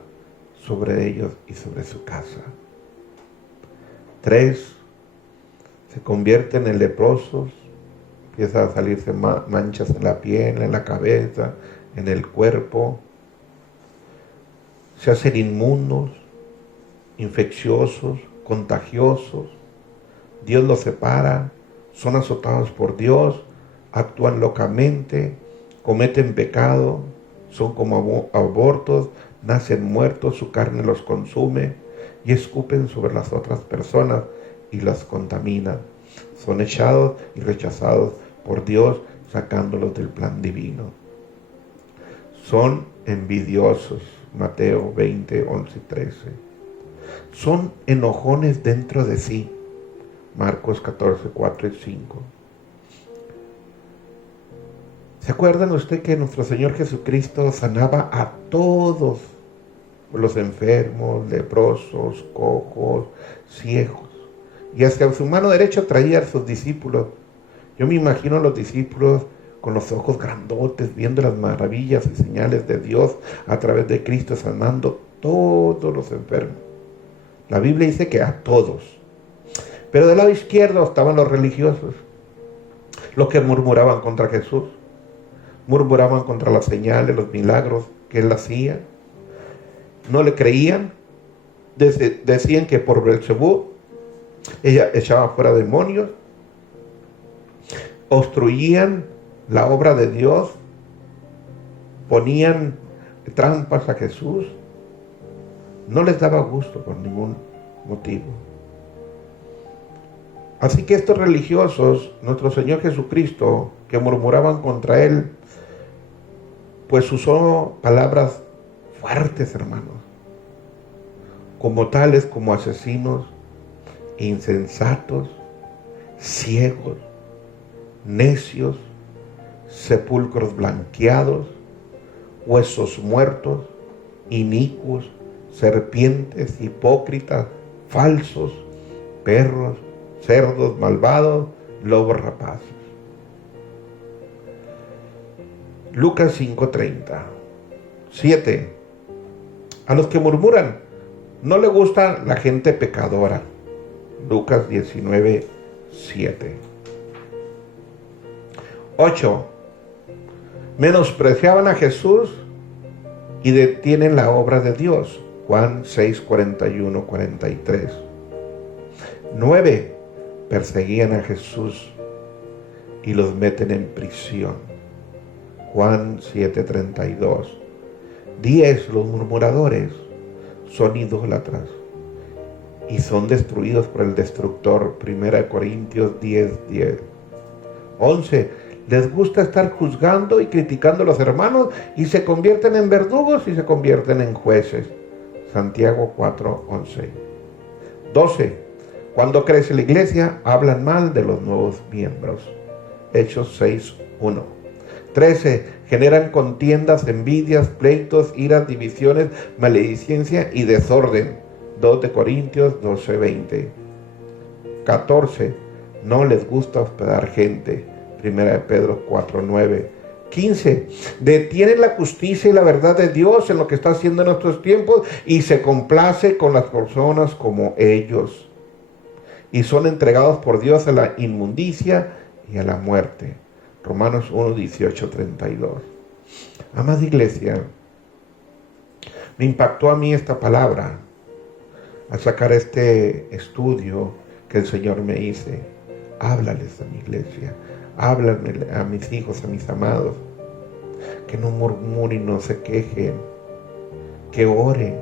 sobre ellos y sobre su casa. 3, se convierten en leprosos, empiezan a salirse manchas en la piel, en la cabeza, en el cuerpo. Se hacen inmundos, infecciosos, contagiosos. Dios los separa, son azotados por Dios, actúan locamente, cometen pecado, son como abortos, nacen muertos, su carne los consume y escupen sobre las otras personas y las contaminan. Son echados y rechazados por Dios, sacándolos del plan divino. Son envidiosos, Mateo 20, 11 y 13. Son enojones dentro de sí, Marcos 14, 4 y 5. ¿Se acuerdan usted que nuestro Señor Jesucristo sanaba a todos los enfermos, leprosos, cojos, ciegos? Y hacia su mano derecha traía a sus discípulos. Yo me imagino a los discípulos con los ojos grandotes, viendo las maravillas y señales de Dios a través de Cristo, sanando todos los enfermos. La Biblia dice que a todos. Pero del lado izquierdo estaban los religiosos, los que murmuraban contra Jesús, murmuraban contra las señales, los milagros que él hacía. No le creían, decían que por Beelzebú ella echaba fuera demonios, obstruían la obra de Dios, ponían trampas a Jesús. No les daba gusto por ningún motivo. Así que estos religiosos, nuestro Señor Jesucristo, que murmuraban contra él, pues usó palabras fuertes, hermanos, como tales como asesinos, insensatos, ciegos, necios, sepulcros blanqueados, huesos muertos, inicuos, serpientes, hipócritas, falsos, perros, cerdos malvados, lobos rapaces. Lucas 5:30. 7. A los que murmuran, no le gusta la gente pecadora. Lucas 19:7. 8. Menospreciaban a Jesús y detienen la obra de Dios. Juan 6:41-43. 9. Perseguían a Jesús y los meten en prisión. Juan 7:32. 10. Los murmuradores son idólatras y son destruidos por el destructor. 1 Corintios 10:10. 11. Les gusta estar juzgando y criticando a los hermanos y se convierten en verdugos y se convierten en jueces. Santiago 4:11. 12. Cuando crece la iglesia, hablan mal de los nuevos miembros. Hechos 6:1. 13. Generan contiendas, envidias, pleitos, iras, divisiones, maledicencia y desorden. 2 de Corintios 12:20. 14. No les gusta hospedar gente. 1 de Pedro 4:9. 15. Detienen la justicia y la verdad de Dios en lo que está haciendo en nuestros tiempos y se complace con las personas como ellos. Y son entregados por Dios a la inmundicia y a la muerte. Romanos 1:18-32. Amada iglesia, me impactó a mí esta palabra al sacar este estudio que el Señor me hice. Háblales a mi iglesia, háblame a mis hijos, a mis amados, que no murmuren, no se quejen, que oren,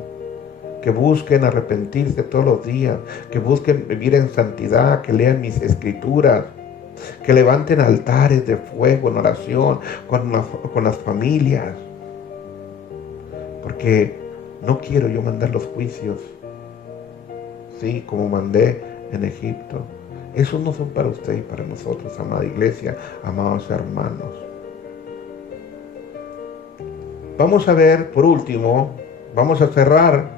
que busquen arrepentirse todos los días, que busquen vivir en santidad, que lean mis escrituras, que levanten altares de fuego en oración con las familias, porque no quiero yo mandar los juicios, sí, como mandé en Egipto. Esos no son para usted y para nosotros, amada iglesia, amados hermanos. Vamos a ver, por último, vamos a cerrar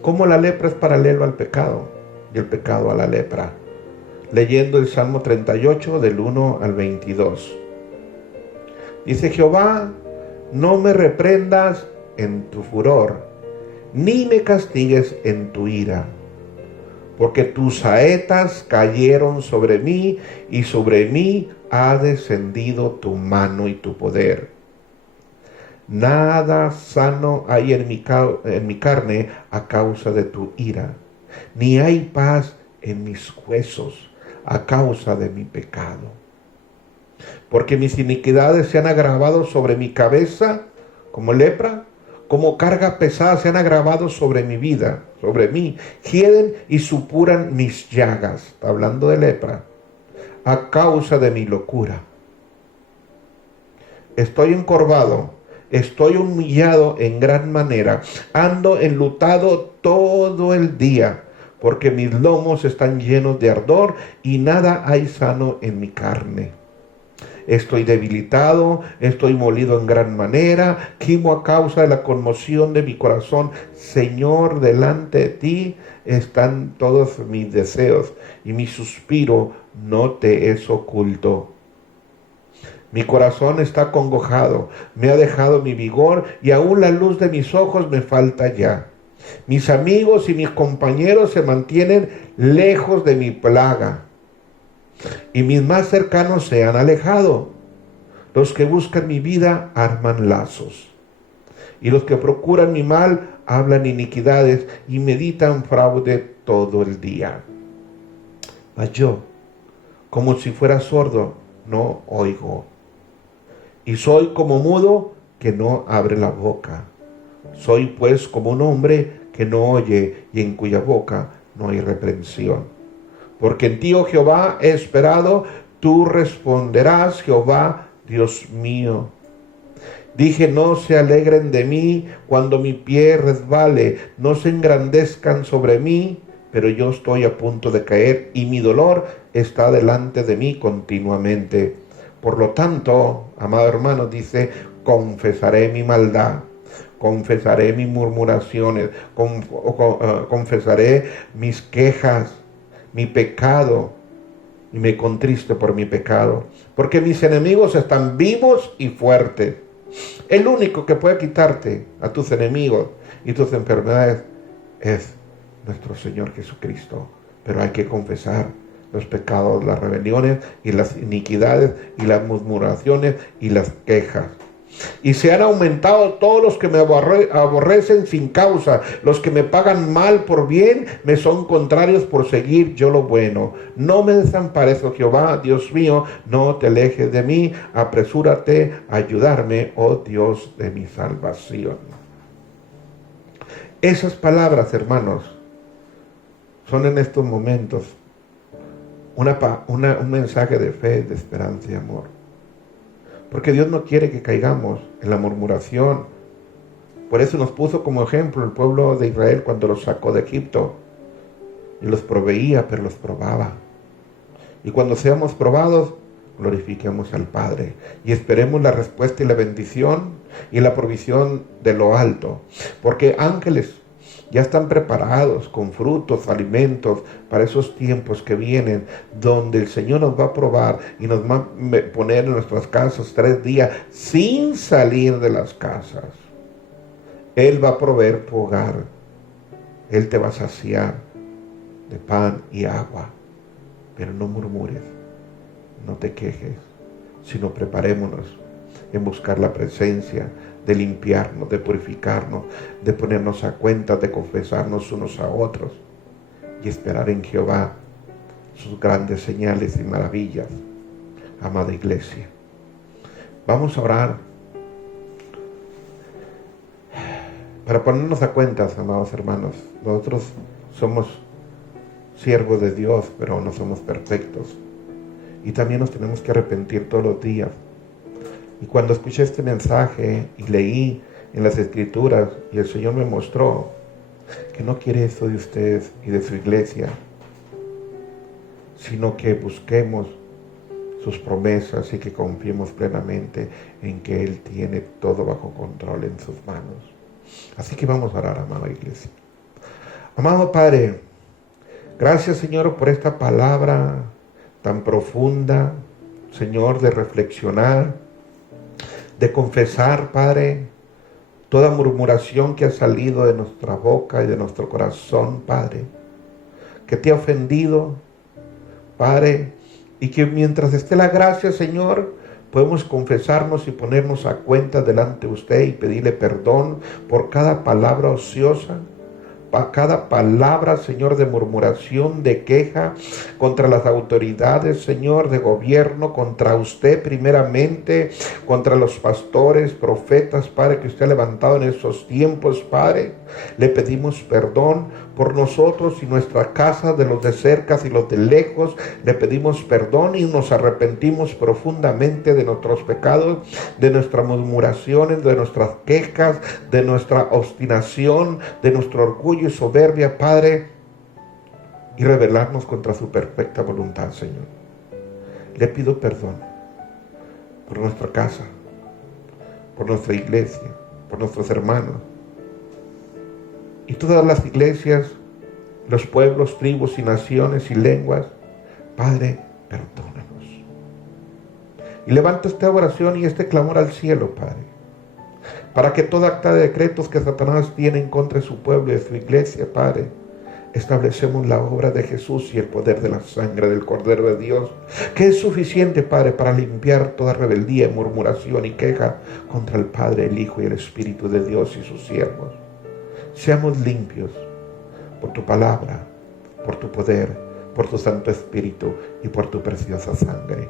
cómo la lepra es paralelo al pecado y el pecado a la lepra, leyendo el Salmo 38 del 1 al 22. Dice: Jehová, no me reprendas en tu furor, ni me castigues en tu ira, porque tus saetas cayeron sobre mí, y sobre mí ha descendido tu mano y tu poder. Nada sano hay en mi carne a causa de tu ira, ni hay paz en mis huesos a causa de mi pecado. Porque mis iniquidades se han agravado sobre mi cabeza como lepra, como carga pesada se han agravado sobre mi vida, sobre mí. Hieden y supuran mis llagas, está hablando de lepra, a causa de mi locura. Estoy encorvado, estoy humillado en gran manera, ando enlutado todo el día, porque mis lomos están llenos de ardor y nada hay sano en mi carne. Estoy debilitado, estoy molido en gran manera, gimo a causa de la conmoción de mi corazón. Señor, delante de ti están todos mis deseos, y mi suspiro no te es oculto. Mi corazón está acongojado, me ha dejado mi vigor, y aún la luz de mis ojos me falta ya. Mis amigos y mis compañeros se mantienen lejos de mi plaga, y mis más cercanos se han alejado. Los que buscan mi vida arman lazos, y los que procuran mi mal hablan iniquidades y meditan fraude todo el día. Mas yo, como si fuera sordo, no oigo, y soy como mudo que no abre la boca. Soy pues como un hombre que no oye y en cuya boca no hay reprensión. Porque en ti, oh Jehová, he esperado, tú responderás, Jehová, Dios mío. Dije, no se alegren de mí cuando mi pie resbale, no se engrandezcan sobre mí, pero yo estoy a punto de caer y mi dolor está delante de mí continuamente. Por lo tanto, amado hermano, dice, confesaré mi maldad, confesaré mis murmuraciones, confesaré mis quejas, mi pecado, y me contristo por mi pecado, porque mis enemigos están vivos y fuertes. El único que puede quitarte a tus enemigos y tus enfermedades es nuestro Señor Jesucristo. Pero hay que confesar los pecados, las rebeliones y las iniquidades y las murmuraciones y las quejas. Y se han aumentado todos los que me aborrecen sin causa. Los que me pagan mal por bien me son contrarios por seguir yo lo bueno. No me desampares, oh Jehová, Dios mío, no te alejes de mí. Apresúrate a ayudarme, oh Dios de mi salvación. Esas palabras, hermanos, son en estos momentos un mensaje de fe, de esperanza y amor. Porque Dios no quiere que caigamos en la murmuración. Por eso nos puso como ejemplo el pueblo de Israel cuando los sacó de Egipto. Y los proveía, pero los probaba. Y cuando seamos probados, glorifiquemos al Padre. Y esperemos la respuesta y la bendición y la provisión de lo alto. Porque ángeles ya están preparados con frutos, alimentos para esos tiempos que vienen, donde el Señor nos va a probar y nos va a poner en nuestras casas 3 días sin salir de las casas. Él va a proveer tu hogar. Él te va a saciar de pan y agua. Pero no murmures, no te quejes, sino preparémonos en buscar la presencia, de limpiarnos, de purificarnos, de ponernos a cuenta, de confesarnos unos a otros y esperar en Jehová sus grandes señales y maravillas. Amada iglesia, vamos a orar para ponernos a cuentas, amados hermanos. Nosotros somos siervos de Dios, pero no somos perfectos, y también nos tenemos que arrepentir todos los días. Y cuando escuché este mensaje y leí en las Escrituras, y el Señor me mostró que no quiere eso de ustedes y de su iglesia, sino que busquemos sus promesas y que confiemos plenamente en que Él tiene todo bajo control en sus manos. Así que vamos a orar, amada iglesia. Amado Padre, gracias, Señor, por esta palabra tan profunda, Señor, de reflexionar, de confesar, Padre, toda murmuración que ha salido de nuestra boca y de nuestro corazón, Padre, que te ha ofendido, Padre, y que mientras esté la gracia, Señor, podemos confesarnos y ponernos a cuenta delante de usted y pedirle perdón por cada palabra ociosa, cada palabra, Señor, de murmuración, de queja contra las autoridades, Señor, de gobierno, contra usted primeramente, contra los pastores, profetas, Padre, que usted ha levantado en estos tiempos, Padre. Le pedimos perdón por nosotros y nuestra casa, de los de cerca y los de lejos. Le pedimos perdón y nos arrepentimos profundamente de nuestros pecados, de nuestras murmuraciones, de nuestras quejas, de nuestra obstinación, de nuestro orgullo y soberbia, Padre, y rebelarnos contra su perfecta voluntad, Señor. Le pido perdón por nuestra casa, por nuestra iglesia, por nuestros hermanos y todas las iglesias, los pueblos, tribus y naciones y lenguas. Padre, perdónanos. Y levanta esta oración y este clamor al cielo, Padre, para que toda acta de decretos que Satanás tiene en contra de su pueblo y de su iglesia, Padre, establecemos la obra de Jesús y el poder de la sangre del Cordero de Dios, que es suficiente, Padre, para limpiar toda rebeldía, murmuración y queja contra el Padre, el Hijo y el Espíritu de Dios y sus siervos. Seamos limpios por tu palabra, por tu poder, por tu Santo Espíritu y por tu preciosa sangre.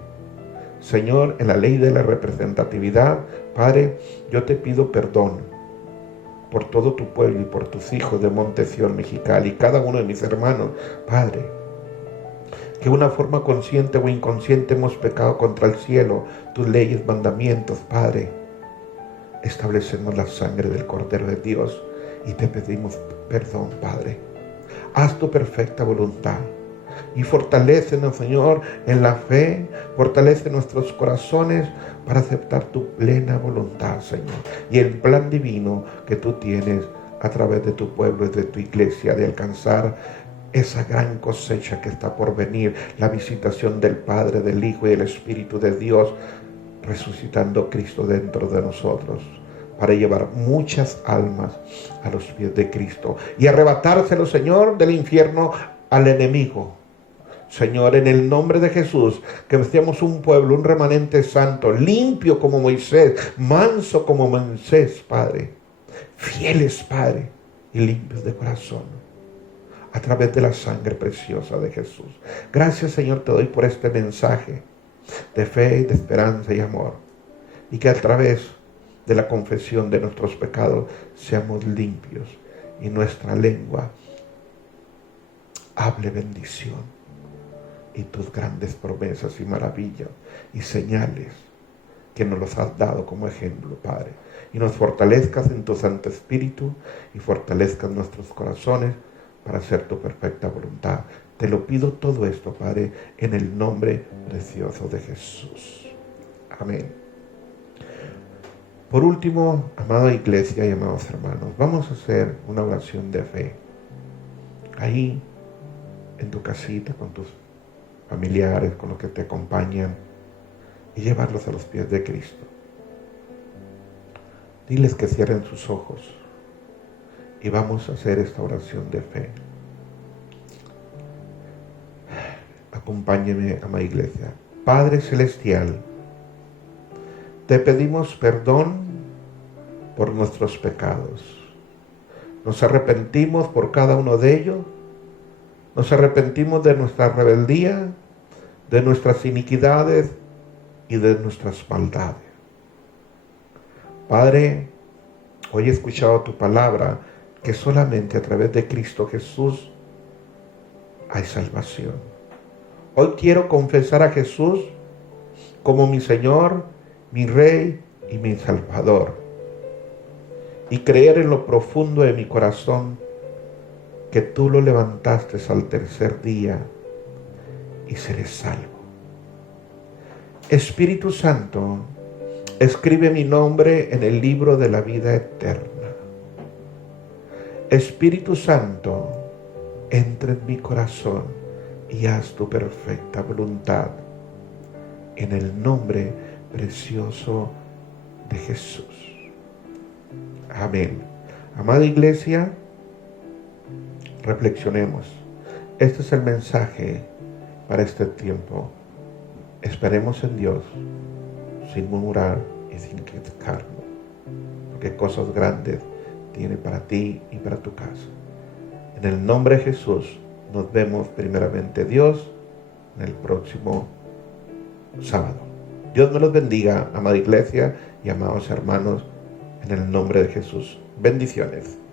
Señor, en la ley de la representatividad, Padre, yo te pido perdón por todo tu pueblo y por tus hijos de Monte Sión, Mexicali, y cada uno de mis hermanos, Padre, que de una forma consciente o inconsciente hemos pecado contra el cielo, tus leyes, mandamientos, Padre. Establecemos la sangre del Cordero de Dios y te pedimos perdón, Padre. Haz tu perfecta voluntad y fortalécenos, Señor, en la fe, fortalece nuestros corazones para aceptar tu plena voluntad, Señor, y el plan divino que tú tienes a través de tu pueblo y de tu iglesia, de alcanzar esa gran cosecha que está por venir, la visitación del Padre, del Hijo y del Espíritu de Dios, resucitando Cristo dentro de nosotros, para llevar muchas almas a los pies de Cristo y arrebatárselo, Señor, del infierno al enemigo. Señor, en el nombre de Jesús, que seamos un pueblo, un remanente santo, limpio como Moisés, manso como Moisés, Padre, fieles, Padre, y limpios de corazón, a través de la sangre preciosa de Jesús. Gracias, Señor, te doy por este mensaje de fe, de esperanza y amor, y que a través de la confesión de nuestros pecados seamos limpios y nuestra lengua hable bendición y tus grandes promesas y maravillas y señales que nos los has dado como ejemplo, Padre. Y nos fortalezcas en tu Santo Espíritu y fortalezcas nuestros corazones para hacer tu perfecta voluntad. Te lo pido todo esto, Padre, en el nombre precioso de Jesús. Amén. Por último, amada iglesia y amados hermanos, vamos a hacer una oración de fe. Ahí, en tu casita, con tus familiares, con los que te acompañan, y llevarlos a los pies de Cristo. Diles que cierren sus ojos y vamos a hacer esta oración de fe. Acompáñeme, amada iglesia. Padre Celestial, te pedimos perdón por nuestros pecados. Nos arrepentimos por cada uno de ellos. Nos arrepentimos de nuestra rebeldía, de nuestras iniquidades y de nuestras maldades. Padre, hoy he escuchado tu palabra, que solamente a través de Cristo Jesús hay salvación. Hoy quiero confesar a Jesús como mi Señor, mi Rey y mi Salvador, y creer en lo profundo de mi corazón que tú lo levantaste al tercer día y seré salvo. Espíritu Santo, escribe mi nombre en el libro de la vida eterna. Espíritu Santo, entra en mi corazón y haz tu perfecta voluntad, en el nombre precioso de Jesús. Amén. Amada iglesia, reflexionemos. Este es el mensaje para este tiempo. Esperemos en Dios sin murmurar y sin criticarlo, porque cosas grandes tiene para ti y para tu casa. En el nombre de Jesús, nos vemos primeramente Dios en el próximo sábado. Dios me los bendiga, amada iglesia y amados hermanos, en el nombre de Jesús. Bendiciones.